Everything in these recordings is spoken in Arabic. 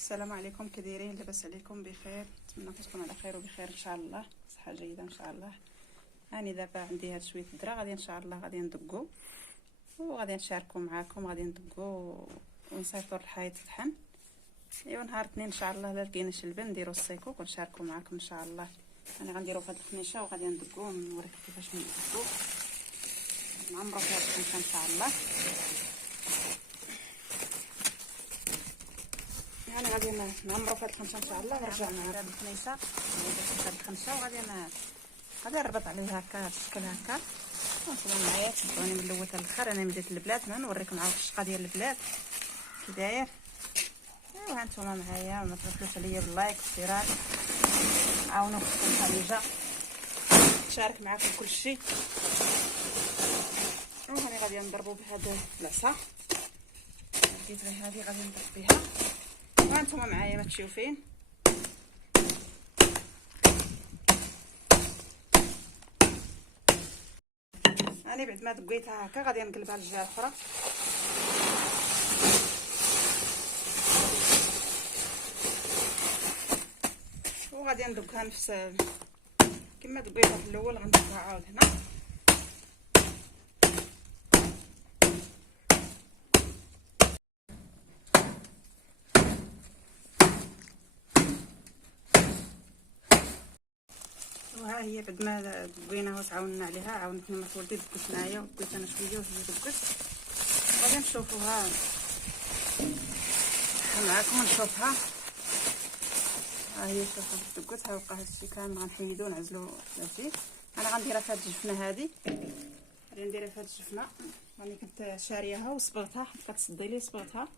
السلام عليكم، كي دايرين؟ لاباس عليكم؟ بخير؟ نتمنى تكونوا على خير وبخير ان شاء الله، صحه جيده ان شاء الله. هاني دابا عندي هاد شويه الدرا غادي ان شاء الله غادي ندقو وغادي نشاركو معاكم، غادي ندقو ونصيفطو الحيط طحن. ايوا نهار الاثنين ان شاء الله الا لقينا اللبن نديرو السيكو ونشاركو معاكم ان شاء الله. انا غنديرو في هاد الخميشه وغادي ندقو ونوريكم كيفاش ندقو، نعمرو في هاد الخميشه ان شاء الله. يعني غادي نعمرو في هاد الخمسه ان شاء الله ونرجع مع هاد الخميشه هاد الخمسه غادي نربط عليها هكا هاد الشكل هكا. وانتم معايا تبعوني من الاول حتى الاخر. انا مديت البلاد هنا نوريكم عاود الشقه ديال البلاد كي داير. ايوا هانتوما معايا وما تبخلوش عليا باللايك والاشتراك، عاونوا اختكم خديجه تشارك معاكم كلشي. وهاني غادي نضربو بهاد العصا، بديت غير هادي غادي نضرب بها وانتم معايا ما تمشيو فين. انا بعد ما دقيتها هكا غادي نقلبها للجهه الاخرى. وغادي ندقها نفس كما دقيتها في الاول، غندقها عاود هنا. وها هي بعد ما دقيناها وتعاوننا عليها، عاونتني مرت ولدي دقت معايا ودقيت انا شويه وهي دقت. غادي نشوفوها معاكم ونشوفها. ها هي شوفوا دقت، ها بقى هادشي كامل غنحيدو ونعزلو هادشي. انا غنديرها في هاد الجفنه هادي، غادي نديرها في هاد الجفنه. راني كنت شارياها وصبغتها، حيت كتصدي لي صبغتها.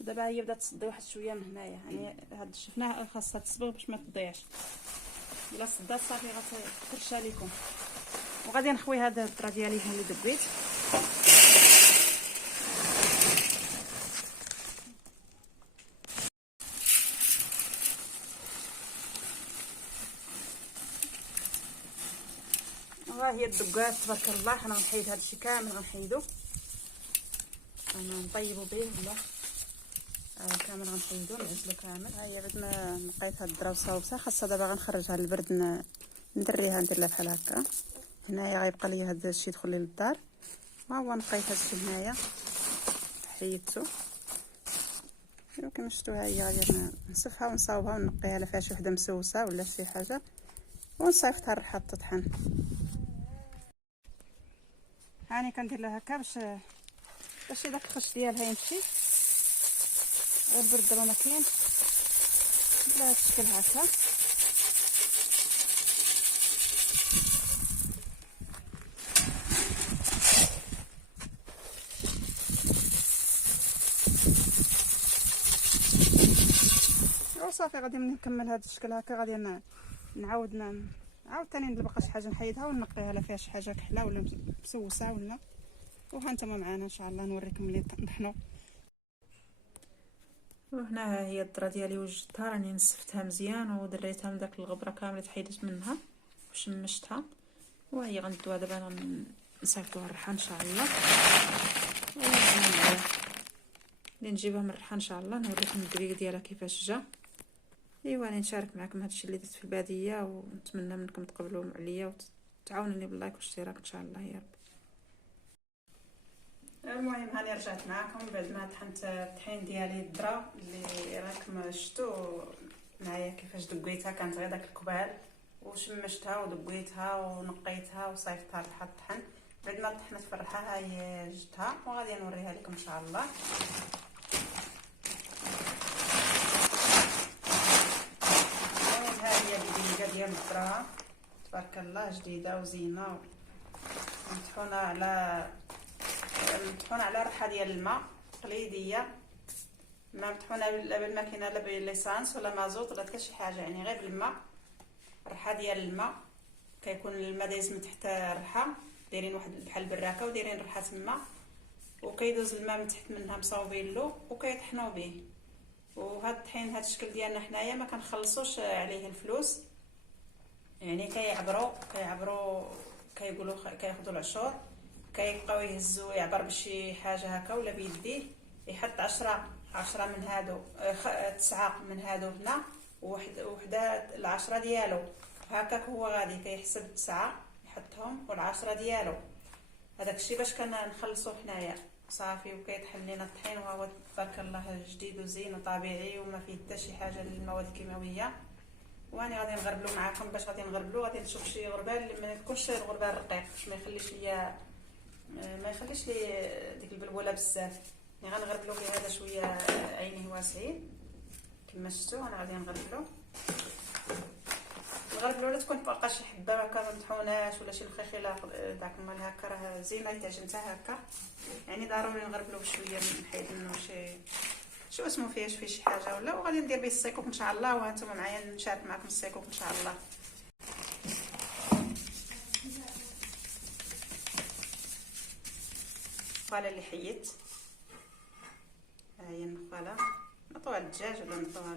دابا هي بدات تصدي واحد شويه من هنايا، يعني هاد الجفنه خاصها تصبغ باش ما تضيعش. الا صدات صافي غتفرشها لكم. وغادي نخوي هاد الطرا ديالي اللي دبيت. وها هي الدقات تبارك الله. حنا غنحيد هادشي كامل، غنحيدو انا نطيبو به ولا كامل غنحيدو نعزلو كامل. ها هي بعد ما نقيت هاد الدرا وصاوبتها، خاصها دابا غنخرجها للبرد ندريها ندير لها بحال هكا. هنايا غيبقى لي هاد الشيء يدخل لي للدار. ها هو نقيت هادشي هنايا حيدتو. كما شفتوا ها هي غادي نصفها ونصاوبها ونقيها على فيها شي وحده مسوسه ولا شي حاجه ونصيفطها للرحاض تطحن. هاني كندير لها هكا باش داك الخش ديالها يمشي. غير البرد دابا ما كاينش بلا هاد الشكل هكا. وصافي غادي نكمل هذا الشكل هكا. غادي نعاود ثاني نلبق شي حاجه نحيدها ونقيها لا فيها شي حاجه كحله ولا مسوسه ولا. وها نتوما معنا ان شاء الله نوريكم ملي نطحنوا. وهنا ها هي الذره ديالي وجدتها، راني نسفتها مزيان ودريتها من داك الغبره كامله تحيدت منها وشمشتها. وهي غندوها دابا نصيفطوها للرحا ان شاء الله. اللي نجيبها من الرحا ان شاء الله نوريكم الدقيق ديالها كيفاش جا. ايوا راني نشارك معكم هادشي اللي درت في الباديه، ونتمنى منكم تقبلوا عليا وتعاونوني باللايك والاشتراك ان شاء الله يا رب. المهم هاني رجعت معكم بعد ما طحنت الطحين ديالي الذره اللي راكم شفتوا معايا كيفاش دقيتها. كانت غير داك الكبال وشمشتها ودقيتها ونقيتها وصيفطتها للحط طحن. بعد ما طحنت في الرحا ها هي جبتها وغادي نوريها لكم ان شاء الله. ها هي الدقيقه ديال الذره تبارك الله جديده وزينه، مطحونه على رحه ديال الماء تقليديه، ما مطحونه لا بالماكينه لا بالليسانس ولا مازوط ولا حتى شي حاجه، يعني غير بالماء. رحه ديال الماء كيكون الماء دايز من تحت الرحه، دايرين واحد بحال البراكه ودايرين الرحه تما، وكيدوز الماء من تحت منها مصاوبين له وكيطحنوا به. وهاد الطحين هاد الشكل ديالنا حنايا ما كنخلصوش عليه الفلوس، يعني كيعبروا كيقولوا كياخذوا العشور، كيبقاو يهزوا يعبر بشي حاجه هكا ولا بيديه، يحط 10 10 من هادو 9 من هادو هنا، وحده ال10 ديالو. هكاك هو غادي كيحسب 9 يحطهم وال10 ديالو. هذاك الشيء باش كنخلصو حنايا صافي. وكيطحن لينا الطحين، وهو تبارك الله جديد وزين وطبيعي وما فيه حتى شي حاجه للمواد الكيماويه. واني غادي نغربلو معاكم. باش غادي نغربلو غادي نشوف شي غربال ما يكونش الغربال رقيق، باش ما يخليش لي ديك البلبوله بزاف. يعني غنغربلو فيه هذا شويه عينيه واسعين كما شفتوا. انا غادي نغربلو ولا تكون باقا شي حبه هكا ما مطحوناش ولا شي الخيخيله داك المال هكا، راه زينه تعجنتها هكا. يعني ضروري نغربلو بشويه نحيد منه شو اسمه فيه شي حاجه ولا. وغادي ندير به السيكوك ان شاء الله. وهانتوما معايا نشارك معكم السيكوك ان شاء الله. النخاله اللي حيت، ها هي النخاله. نطوها الدجاج ولا نطوها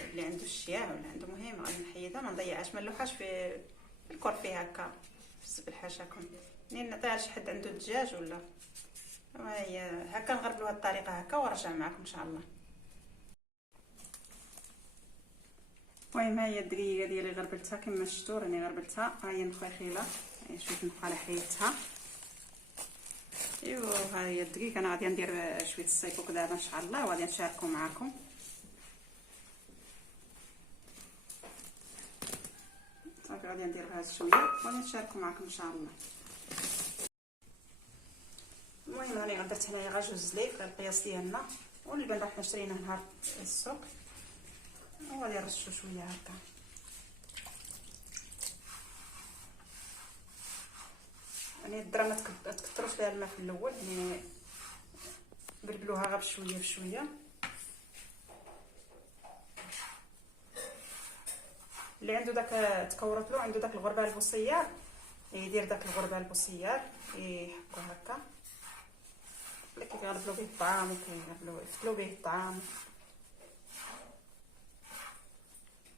اللي عنده الشياه ولا عنده. مهم غادي نحيدها ما نضيعهاش، ما نلوحهاش في الكرفي هكا في الزبل حاشاكم. منين نعطيها لشي حد عنده الدجاج ولا. ها هي هكا نغربلو بهذه الطريقه هكا ونرجع معكم ان شاء الله. المهم ها هي الدقيقه ديالي غربلتها كما شفتوا. راني غربلتها. ها هي الخيخيله، شويه النخاله حيدتها. ايوا ها هي الدقيقه. انا غادي ندير شويه السيكوك دابا ان شاء الله وغادي نشاركو معكم. صافي غادي ندير هذا شويه وغادي نشاركو معكم ان شاء الله. المهم راني غدرت هنايا غير جوج زليف غير القياس ديالنا، واللبن رحنا شريناه نهار السوق. وغادي نرشو شويه هكا. يعني الذره ما تكثروش فيها الماء في الاول، يعني بلبلوها غير بشويه بشويه. اللي عنده داك تكورت له عنده داك الغربال البوصيار يدير داك الغربال البوصيار يحكو هكا. اللي كيغربلو به الطعام يفتلو به الطعام.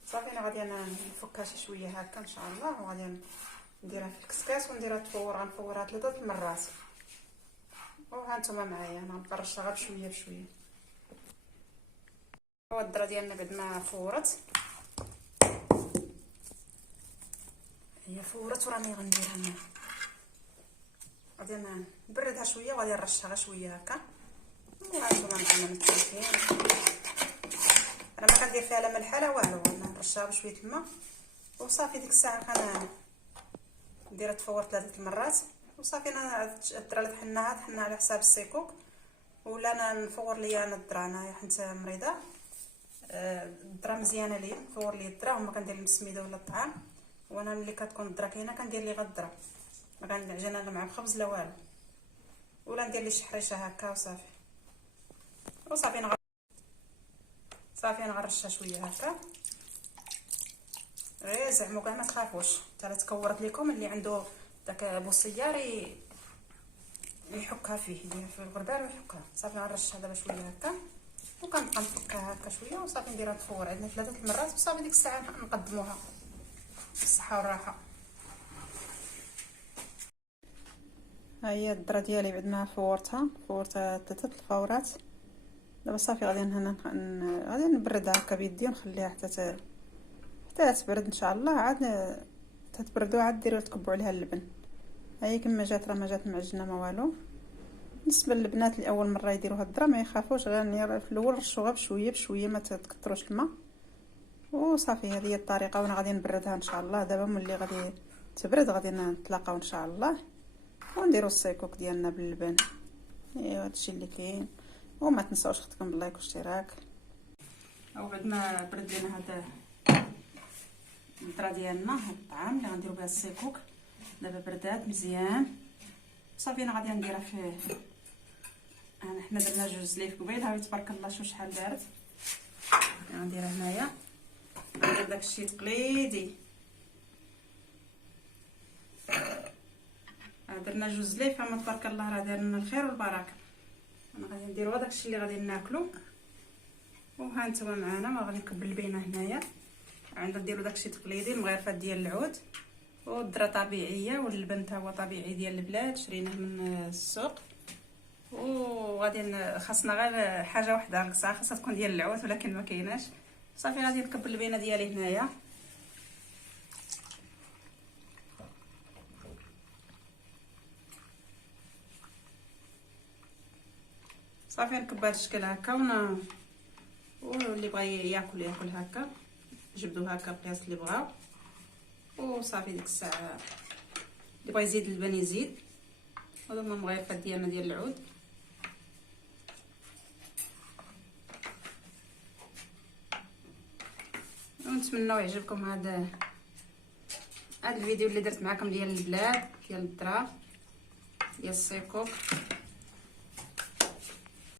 صافي انا غادي نفكها شي شويه هكا ان شاء الله. وغادي نديرها في الكسكاس ونديرها تفور. غنفورها 3 المرات. وها نتوما معايا انا نقرشها غير بشويه بشويه. هو الذره ديالنا بعد ما فورت، هي فورت وراني غنديرها هنا. غادي نبردها شويه وغادي نرشها غير شويه هكا. وهانتوما معنا متفقين. انا ما كندير فيها لا ملح لا والو، نرشها بشويه الماء وصافي. ديك الساعه نديرها تفور 3 المرات وصافي. انا الذره اللي طحناها على حساب السيكوك، ولا انا نفور ليا انا الذره. انايا حيت مريضه الذره مزيانه ليا، نفور ليا الذره وما كندير السميده ولا الطعام. وانا ملي كتكون الذره كاينه كندير لي غير الذره، ما كنعجن انا مع الخبز لا والو. ولا ندير لي شي حريشه هكا وصافي. صافي انا غنرشها شويه هكا. غير زعما كاع ما تخافوش حتى تكورت لكم. اللي عنده داك بوصيار يحكها فيه، يدير في الغربال ويحكها. صافي غنرشها دابا شويه هكا وكنبقى نفكها هكا شويه وصافي. نديرها تفور عندنا 3 المرات وصافي. ديك الساعه نقدموها بالصحه والراحه. ها هي الذره ديالي بعد ما فورت 3 الفورات. دابا صافي غادي نبردها هكا بيدي ونخليها حتى تبرد ان شاء الله. عاد تتبردوا عاد ديروا تكبوا عليها اللبن. ها هي كما جات، راه ما جات معجنه ما والو. بالنسبه للبنات اللي اول مره يديروا هاد الذره ما يخافوش، غير في الاول رشوها بشويه بشويه ما تكثروش الماء وصافي. هذه هي الطريقه. وانا غادي نبردها ان شاء الله دابا. ملي غادي تبرد غادي نتلاقاو ان شاء الله ونديروا السيكوك ديالنا باللبن. ايوا هادشي اللي كاين. وما تنساوش اختكم باللايك والاشتراك. او بعد ما برد لنا هذا الذره ديالنا، هاد الطعام اللي غنديروا به السيكوك دابا بردات مزيان صافي. انا غادي نديرها في حنا درنا 2 زليف قبيله. تبارك الله شوف شحال بارد. غنديرها هنايا. غندير داكشي تقليدي. درنا 2 زليف اما تبارك الله راه دار لنا الخير والبركه. انا غادي نديروا داكشي اللي غادي ناكلو. وها نتوما معنا ما غادي نكب البينه هنايا. عندنا نديروا داكشي تقليدي المغرفات ديال العود. والذره طبيعيه واللبن تا هو طبيعي ديال البلاد شريناه من السوق. وغادي خاصنا غير حاجه واحده ناقصه، خاصها تكون ديال العود ولكن ما كايناش. صافي غادي نكب البينه ديالي هنايا. صافي نكب هذا الشكل هكا واللي بغى ياكل هكا، جبدو هكا القياس اللي بغاو. وصافي ديك الساعه اللي بغى يزيد اللبن يزيد. هذا هما المغيفات ديالنا ديال العود. ونتمنى يعجبكم هذا الفيديو اللي درت معكم ديال البلاد ديال الدرا ديال السيكوك.